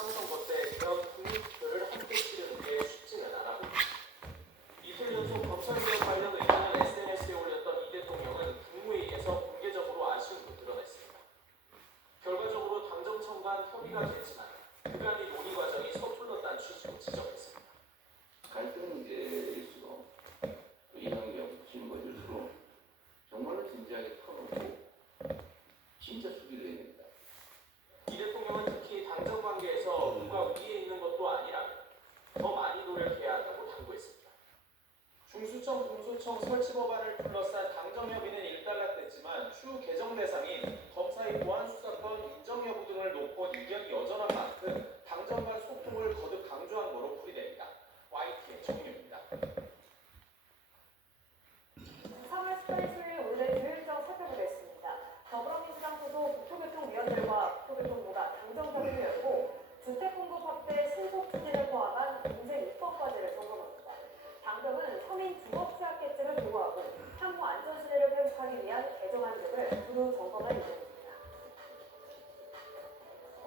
지방선거 때 그런 국민투표를 함께 치르는 게 쉽지는 않아 보입니다. 이틀 연속 검찰개혁 관련 의견을 SNS에 올렸던 이 대통령은 국무회의에서 공개적으로 아쉬움도 드러냈습니다. 결과적으로 당정청 간 협의가 됐지만 그간의 논의 과정이 서툴렀다는 취지로 지적했습니다. 갈등 문제일수록 이상경, 진보일수록 정말로 진지하게 털어놓고 진짜 수비를 해야 됩니다. 이 대통령은 특히 당정 관계에서 누가 위에 있는 것도 아니라 더 많이 노력해야 한다고 당부했습니다. 중수청, 공수청 설치 법안을 둘러싼 당정 협의는 일단락됐지만 추후 개정 대상인 검사의 보안 수사권 인정 여부 등을 놓고 이견이 여전한 만큼 당정 간 소통을 거듭 강조한 거로 풀이됩니다. YTN 정유입니다. 3월 18일 수요일 오늘의 주요 일정 살펴보겠습니다. 더불어민주당 소속 국토교통위원들과 국토교통부가 당정 협의를 열고 주택공급 확대 신속 추진을 포함한 공제 입법과제를 점검합니다. 당정은 서민 주거 취약계층을 보호하고 향후 안전시대를 회복하기 위한 개정안 등을 두루 점검할 예정입니다.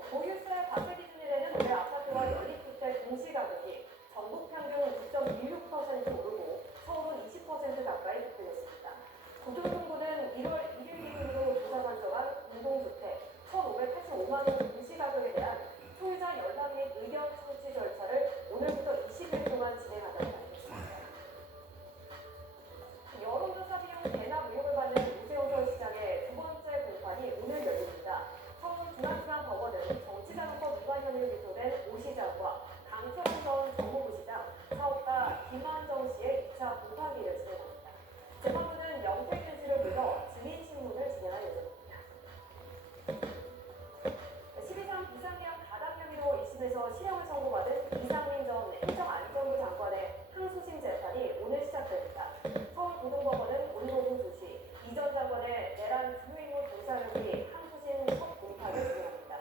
보유세 과세 기준이 되는 올해 아파트와 연립주택 공시가격이 전국 평균 9.16% 오르고 서울은 20% 가까이 급등했습니다. 국토교통부는 1월 1일 기준으로 조사 관정한 공동주택 1,585만 원 공시가격에 대한 소유자 연락 및 의견 청취 절차를 오늘부터 20일 동안 진행하다고 밝혔습니다. 여론조사 비용 대납 의혹을 받는 오세훈 시장의 두 번째 공판이 오늘 열립니다. 서울중앙지방법원은 정치자금법 위반 혐의로 기소된 오 시장과 강철원 전 정무부 시장, 사업가 김한정 씨의 2차 공판기를 진행합니다. 재판부는 명태균 씨를 불러 증인신문을 진행할 예정입니다. 12.3 비상계약 가담 혐의로 1심에서 실형을 선고받은 이상민 전 행정안전부 장관의 항소심 재판이 오늘 시작됩니다. 서울고등법원은 오늘 오후 2시 이 전 장관의 내란 주요인물 공사력이 항소심 첫 공판을 진행합니다.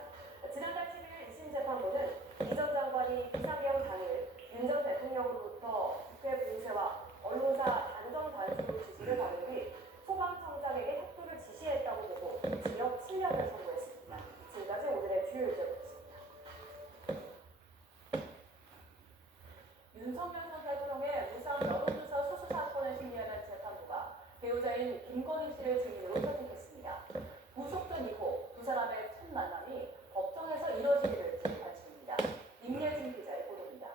지난달 11일 1심 재판부는 이 전 장관이 비상계약 당일 윤 전 대통령으로부터 국회 공세와 언론사 단정 단수로 지시를 받은 뒤 소방청장에게 협조를 지시했다고 보고 징역 7년을 선고했습니다. 지금까지 오늘의 주요 일정이었습니다. 윤석열 전 대통령의 무상 여론조사 수수 사건을 심리하는 재판부가 배우자인 김건희 씨를 증인으로 채택했습니다. 구속된 이후 두 사람의 첫 만남이 법정에서 이뤄지게 될지 관심입니다. 임예진 기자의 보도입니다.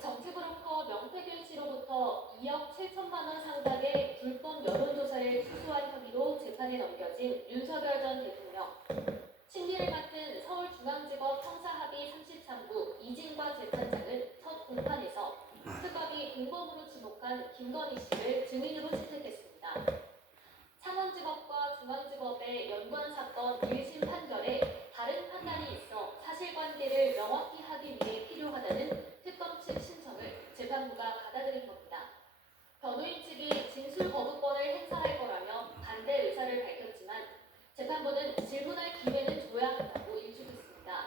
정치브로커 명태균 씨로부터 2억 7천만 원 상당의 불법 여론조사를 수수한 혐의로 재판에 넘겨진 윤석열 전 대통령. 심리를 맡은 서울중앙지법 형사합의 33부 이진관 재판장은 첫 공판에서 특검이 공범으로 지목한 김건희 씨를 증인으로 채택했습니다. 창원지법과 중앙지법의 연관 사건 1심 판결에 다른 판단이 있어 사실관계를 명확히 하기 위해 필요하다는 특검 측 신청을 재판부가 받아들인 겁니다. 변호인 측이 진술 거부권을 행사할 거라며 반대 의사를 밝혔지만 재판부는 질문할 기회는 줘야 한다고 일축했습니다.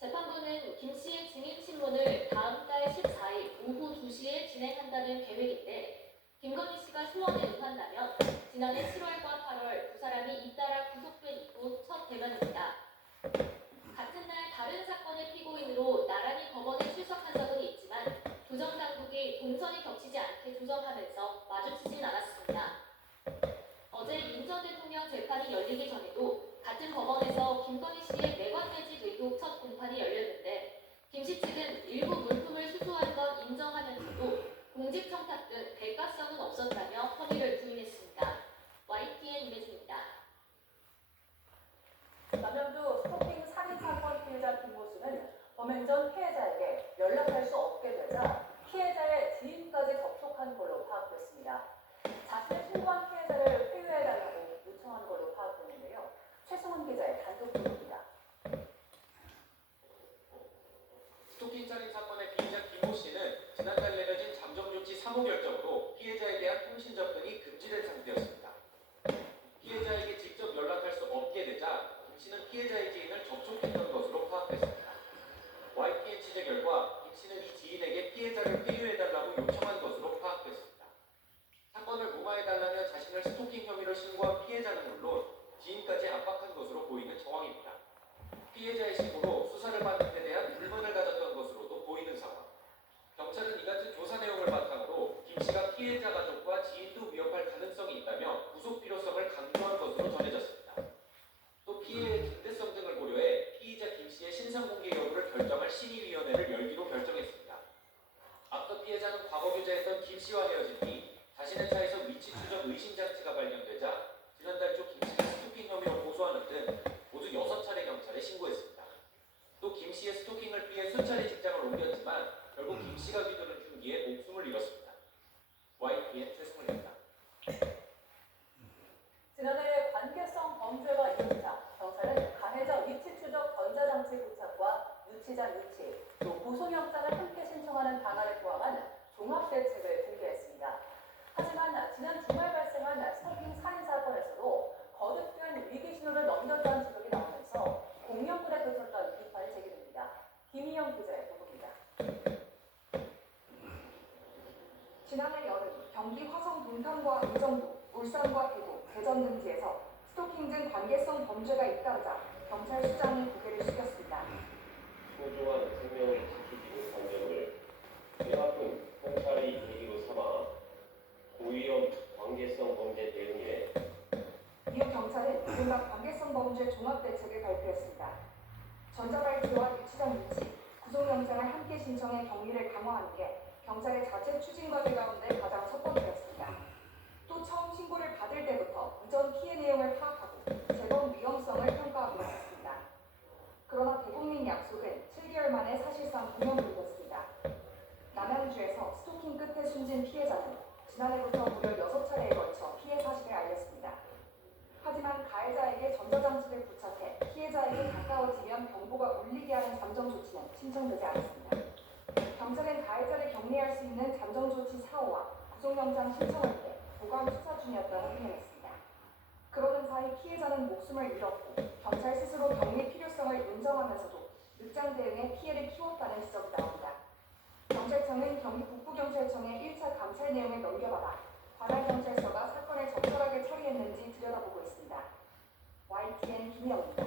재판부는 김 씨의 증인 신문을 다음 달 14일 오후 2시에 진행한다는 계획인데 김건희 씨가 소원에 응한다면 지난해 7월과 8월 두 사람이 잇따라 구속된 이후 첫 대면입니다. 같은 날 다른 사건의 피고인으로 나란히 법원에 출석한 적은 있지만 조정당국이 동선이 겹치지 않게 조정하면서 마주치진 않았습니다. 어제 윤 전 대통령 재판이 열리기 전에도 같은 법원에서 김건희 씨의 내관매집 의혹 첫 공판이 열렸는데 김 씨 측은 일부 물품을 수수한 건 인정하면서도 공직청탁 등 대가성은 없었다며 혐의를 부인했습니다. YTN 임혜준입니다. 남양주 스토킹 살인 사건 피해자 김모 씨는 범행 전 피해자에게 연락할 수 없게 되자 피해자의 지인까지 접촉한 걸로 파악됐습니다. 자신의 신고한 피해자를 회유해달라고 요청한 걸로 파악됐는데요. 최승훈 기자의 단독 보도입니다. 스토킹 살인 사건의 피해자 김모 씨는 지난달 내려진 잠정조치 사무 결정으로 피해자에 대한 통신 접근이 금지된 상태였습니다. 피해자에게 직접 연락할 수 없게 되자 김 씨는 피해자의 지인을 접촉했던 것으로 파악됐습니다. YTN 취재 결과 김 씨는 이 지인에게 피해자를 회유해달라고 요청한 것으로 파악됐습니다. 사건을 무마해달라며 자신을 스토킹 혐의로 신고한 피해자는 물론 지인까지 압박한 것으로 보이는 정황입니다. 피해자의 신고로 수사를 받는 데 대한 불만을 가졌던 것으로도 보이는 상황. 경찰은 이 같은 조사 내용을 바탕으로 김 씨가 피해자 가족과 지인도 위협할 가능성이 있다며 구속 필요성을 강조한 것으로 전해졌습니다. 또 피해의 긴대성 등을 고려해 피의자 김 씨의 신상 공개 여부를 결정할 심의위원회를 열기로 결정했습니다. 앞서 피해자는 과거 교제했던 김 씨와 헤어진 뒤 자신의 차에서 위치 추적 의심 장치가 발견되자 지난달 초 김 씨를 스토킹 혐의로 고소하는 등 모두 6차례 경찰에 신고했습니다. 또 김 씨의 스토킹을 피해 수차례 직장을 옮겼지만 결국 김 씨가 휘두른 흉기에 목숨을 잃었습니다. YTN 최승훈입니다. 지난해 관계성 범죄가 이어지자 경찰은 가해자 위치 추적 전자장치 부착과 유치자 유치, 또 구속영장을 함께 신청하는 방안을 포함한 종합대책을 공개했습니다. 하지만 지난 주말 발생한 스토킹 살인 사건에서도 거듭된 위기 신호를 넘겼다는 지적이 나오면서 공명불에 그쳤던 비판이 제기됩니다. 김희영 기자의 보도입니다. 지난해 여름 경기 화성 동탄과 의정부, 울산과 대구, 대전 등지에서 스토킹 등 관계성 범죄가 잇따르자 경찰 수장이 고개를 숙였습니다. 소중한 생명을 지키기는 관념을 뼈아픈 통찰이 계기로 삼아 고위험 관계성 범죄 대응에 이후 경찰은 이른바 관계성 범죄 종합대책을 발표했습니다. 전자발찌와 유치장 유치, 구속영장을 함께 신청해 경위를 강화하는 게 경찰의 자체 추진 과제 가운데 가장 첫 번째였습니다. 또 처음 신고를 받을 때부터 이전 피해 내용을 파악하고 재범 위험성을 평가하기로 했습니다. 그러나 대국민 약속은 7개월 만에 사실상 공연불됐습니다. 남양주에서 스토킹 끝에 숨진 피해자는 지난해부터 무려 6차례에 걸쳐 피해 사실을 알렸습니다. 하지만 가해자에게 전자장치를 부착해 피해자에게 가까워지면 경보가 울리게 하는 잠정 조치는 신청되지 않았습니다. 경찰은 가해자를 격리할 수 있는 잠정조치 사호와 구속영장 신청할 때 보관 수사 중이었다고 설명했습니다. 그러는 사이 피해자는 목숨을 잃었고 경찰 스스로 격리 필요성을 인정하면서도 늦장 대응에 피해를 키웠다는 지적이 나옵니다. 경찰청은 경기 북부경찰청에 1차 감찰 내용을 넘겨받아 관할경찰서가 사건을 적절하게 처리했는지 들여다보고 있습니다. YTN 김희영입니다.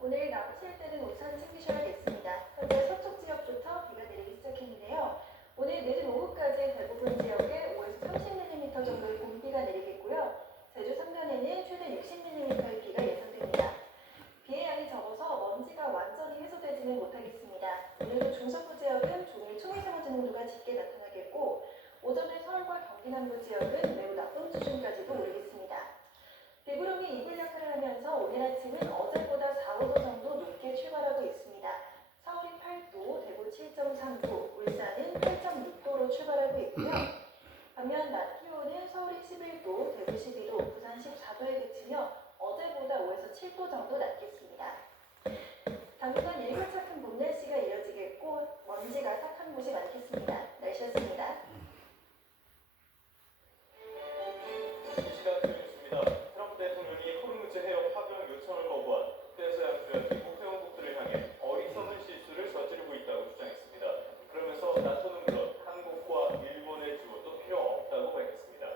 오늘 나오실 때는 우산 챙기셔야겠습니다. 현재 서쪽 지역부터 비가 내리기 시작했는데요. 오늘 늦은 오후까지 대부분 지역에 5에서 30mm 정도의 봄비가 내리겠고요. 제주 상단에는 최대 60mm의 비가 예상됩니다. 비의 양이 적어서 먼지가 완전히 해소되지는 못하겠습니다. 오늘도 중서부 지역은 종일 초미세먼지 농도가 짙게 나타나겠고 오전에 서울과 경기 남부 지역은 매우 나쁨 수준까지도 오르겠습니다. 비구름이 이불 역할을 하면서 오늘 아침은 어제보다 4, 5도 정도 높게 출발하고 있습니다. 서울이 8도, 대구 7.3도, 울산은 8.6도로 출발하고 있고요. 반면 낮 기온은 서울이 11도, 대구 12도, 부산 14도에 그치며 어제보다 5에서 7도 정도 낮겠습니다. 당분간 일교차큰 봄 날씨가 이어지겠고 먼지가 탁한 곳이 많겠습니다. 날씨였습니다. 이 시각 뉴스입니다. 트럼프 대통령이 호르무즈 해협 파병 요청을 거부한 대서양 주요 미국 회원국들을 향해 어리석은 실수를 저지르고 있다고 주장했습니다. 그러면서 나토는 물론 한국과 일본의 지원도 필요 없다고 밝혔습니다.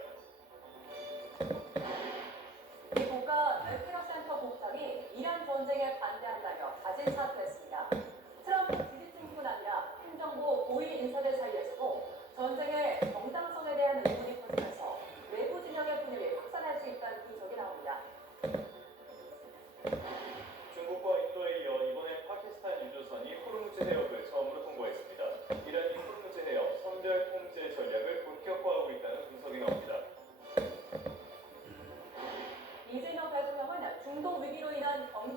미 국가 웰케어센터 국장이 이란 전쟁에 반대한다며 자진 사퇴했습니다. 트럼프 지지층뿐 아니라 행정부 고위 인사들 사이에서도 전쟁의 정당성에 대한 의문이 커지면서 외부 진영의 분열이 확산할 수 있다는 분석이 나옵니다. 중국과 인도에 이어 이번에 파키스탄 유조선이 호르무즈 해협을 처음으로 통과했습니다. 이란이 호르무즈 해협 선별 통제 전략을 본격화하고 있다는 분석이 나옵니다. 이재명 대통령은 중동 위기로 인한 경제